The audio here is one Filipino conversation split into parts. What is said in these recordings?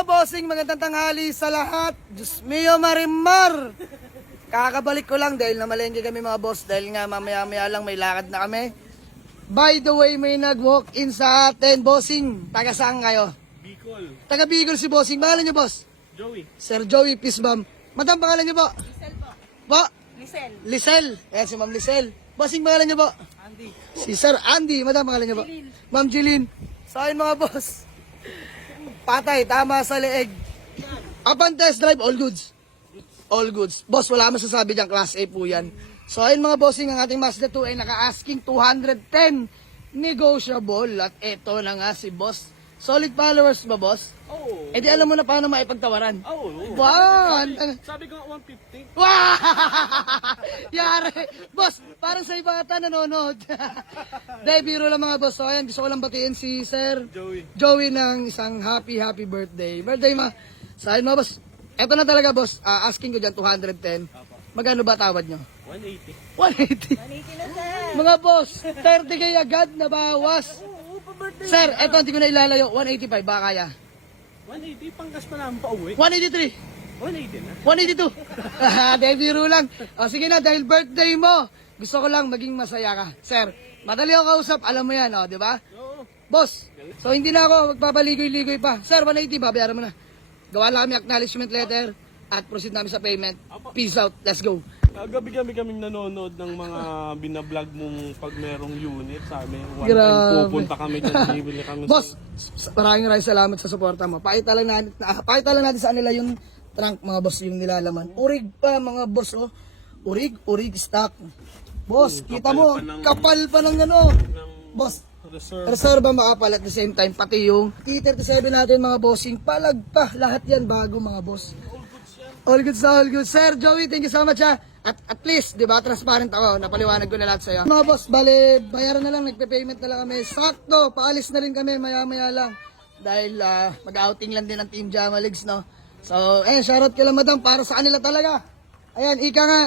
mga bossing, magandang tanghali sa lahat. Diyos mio marimar. Kakabalik ko lang dahil namalengke kami mga boss. Dahil nga mamaya-maya lang may lakad na kami. By the way, may nag-walk-in sa atin, bossing. Taga saan kayo? Bicol. Taga Bicol si bossing. Pangalan niyo, boss? Joey. Sir Joey Pisbam. Madam, pangalan niyo po? Lisel po. Po? Lisel. Lisel. Ayan si Ma'am Lisel. Bossing, pangalan niyo po? Andy. Si Sir Andy. Madam, pangalan niyo po? Jeline. Ma'am Jeline. Sa akin mga boss. Patay, tama sa leeg. Upon test drive, all goods. All goods. Boss, wala masasabi dyan. Class A po yan. So, ayun mga bossing, ang ating Mazda 2 ay naka-asking 210. Negotiable. At eto na nga si boss. Solid followers ba, boss? Oo. Eh di alam mo na paano maipagtawaran. Oo. Wow! Sabi ko 150. Wow! Yari! Boss, parang sa iba ata nanonood. Dahil biro lang mga boss. So, ayan, gusto ko lang batiin si Sir Joey. ng isang happy birthday. Birthday ma. Sa akin mga boss. Eto na talaga boss. Asking ko dyan 210. Magkano ba tawad nyo? 180. 180. 180 na sir. Mga boss, 30k agad na bawas. Oo, pa-birthday. Sir, eto hindi ko na ilalayo. 185 ba kaya? 180. Panggas pa namin pa uwi. 183. 180 na. 182. Dahil biro lang. O, sige na, dahil birthday mo, gusto ko lang maging masaya ka. Sir, madali ako kausap, alam mo yan, di ba? Oo. Boss, so hindi na ako magpapaligoy-ligoy pa. Sir, 180, babayaran mo na. Gawa lang kami acknowledgement letter at proceed namin sa payment. Peace out, let's go. Gabi-gabi kaming nanonood ng mga binablog mong pag merong unit sa amin. One Grabe. time pupunta kami dyan, bibili kami. Boss, maraming salamat sa suporta mo. Pakita lang natin sa kanila yung trunk mga boss, yung nilalaman. Urig pa mga boss, oh. Urig stock. Boss, kita mo, kapal pa ng ano. Boss, reserva makapal at the same time, pati yung T37 natin mga bossing, palag pa, lahat yan bago mga boss. All good sa all good. Sir Joey, thank you so much ha. At least, di ba, transparent ako, napaliwanag ko na lahat sa'yo. Mga boss, bale, bayaran na lang, nagpe-payment na lang kami. Sakto, paalis na rin kami, maya-maya lang. Dahil mag-outing lang din ng Team Jamaligs, no? So, shoutout ka lang madam, para sa kanila talaga. Ayan, ika nga,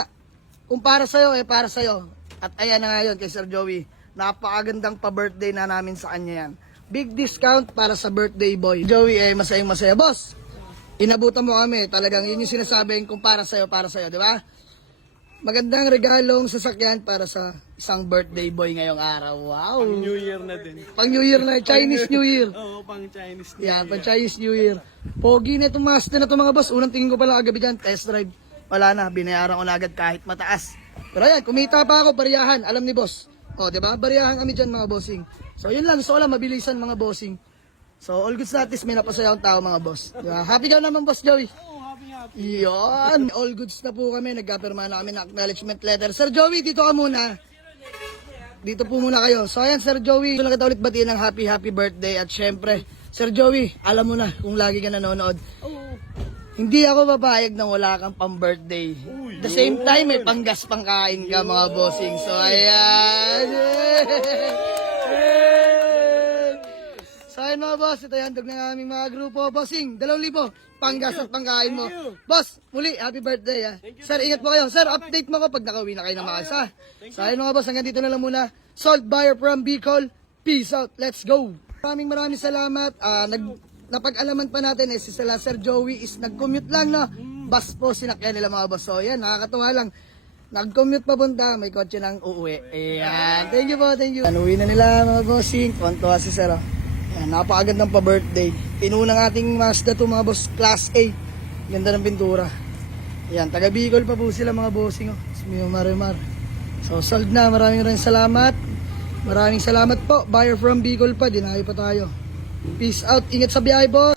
kung para sa'yo, para sa'yo. At ayan na nga yun kay Sir Joey. Napakagandang pa-birthday na namin sa kanya yan. Big discount para sa birthday boy. Joey, masayang masaya. Boss, inabutan mo kami. Talagang yun yung sinasabing kung para sa'yo, di ba? Magandang regalong sasakyan para sa isang birthday boy ngayong araw. Wow! Pang New Year na din. Pang New Year na, Chinese New Year. Oo, pang Chinese New Yan, Year. pang Chinese New Year. Pogi na itong Mazda na ito mga boss. Unang tingin ko pala agabi dyan, test drive. Wala na, binayaran ko na agad kahit mataas. Pero ayan, kumita pa ako, bariyahan. Alam ni boss. O, diba? Bariyahan kami dyan mga bossing. So, yun lang. Gusto ko lang mabilisan mga bossing. So, all good sa atis. May napasaya akong tao mga boss. Diba? Happy ka naman, boss Joey. Yun. All goods na po kami. Nagkapirma na kami ng acknowledgement letter. Sir Joey, dito ka muna. Dito po muna kayo. So, ayan, Sir Joey. Gusto lang kita ulit batiin ng happy birthday. At syempre, Sir Joey, alam mo na kung lagi ka nanonood. Hindi ako papayag na wala kang pang-birthday. The same time, may panggas pangkain ka mga bossing. So, ayan. So, ayan mga boss. Ito yung handog ng aming mga grupo. Bossing, 2,000. Panggas at pangkain mo. Boss, muli, happy birthday. Sir, ingat po kayo. Sir, update mo ko pag nakauwi na kayo ng maayos. So, ayan mga boss. Hanggang dito na lang muna. Salt buyer from Bicol. Peace out. Let's go. Maraming salamat. Napag-alaman pa natin si Sir Joey is nag-commute lang, no? Bus po sinakyan nila mga boss. So, yan, nakakatuwa lang. Nag-commute papunta, may kotse nang uuwi. Ayan, thank you po, thank you. Uwi na nila mga bossing, kontuwa si Sir. Ayan, napakagandang pa-birthday. Pinunang ating Mazda to mga boss, Class A. Ganda ng pintura. Ayan, taga Bicol pa po sila mga bossing. Mio Marimar. So, sold na. Maraming salamat. Maraming salamat po. Buyer from Bicol pa, dinayo pa tayo. Peace out. Ingat sa biyahe, boss.